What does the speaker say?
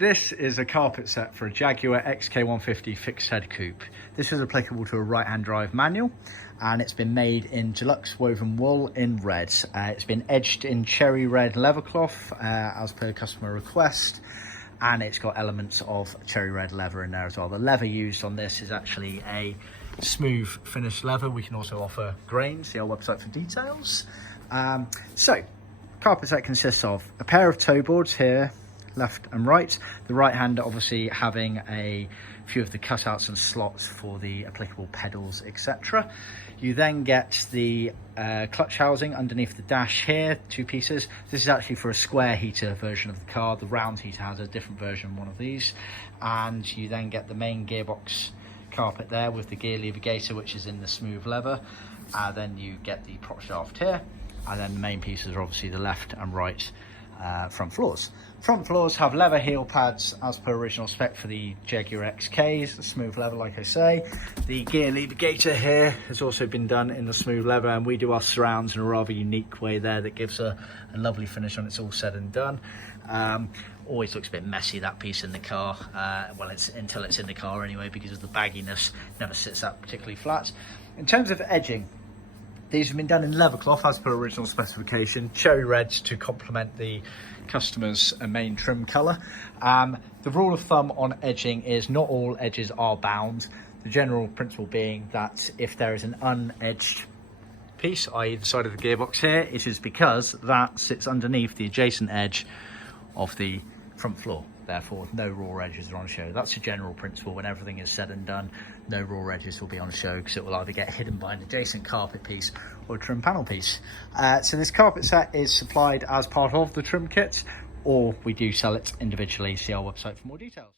This is a carpet set for a Jaguar XK150 fixed head coupe. This is applicable to a right-hand drive manual, and it's been made in deluxe woven wool in red. It's been edged in cherry red leather cloth as per customer request, and it's got elements of cherry red leather in there as well. The leather used on this is actually a smooth finished leather. We can also offer grain. See our website for details. So carpet set consists of a pair of toe boards here, left and right. The right hand obviously having a few of the cutouts and slots for the applicable pedals, etc. You then get the clutch housing underneath the dash here, two pieces. This is actually for a square heater version of the car. The round heater has a different version, one of these. And you then get the main gearbox carpet there with the gear lever gaiter, which is in the smooth leather. Then you get the prop shaft here, and then the main pieces are obviously the left and right front floors. Front floors have leather heel pads as per original spec for the Jaguar XKs, smooth leather like I say. The gear lever gaiter here has also been done in the smooth leather, and we do our surrounds in a rather unique way there that gives a lovely finish when it's all said and done. Always looks a bit messy, that piece in the car, until it's in the car anyway, because of the bagginess. Never sits that particularly flat. In terms of edging, these have been done in leather cloth as per original specification, cherry reds to complement the customer's main trim colour. The rule of thumb on edging is not all edges are bound. The general principle being that if there is an unedged piece, i.e. the side of the gearbox here, it is because that sits underneath the adjacent edge of the front floor. Therefore, no raw edges are on show. That's a general principle. When everything is said and done, no raw edges will be on show, because it will either get hidden by an adjacent carpet piece or a trim panel piece. So this carpet set is supplied as part of the trim kit, or we do sell it individually. See our website for more details.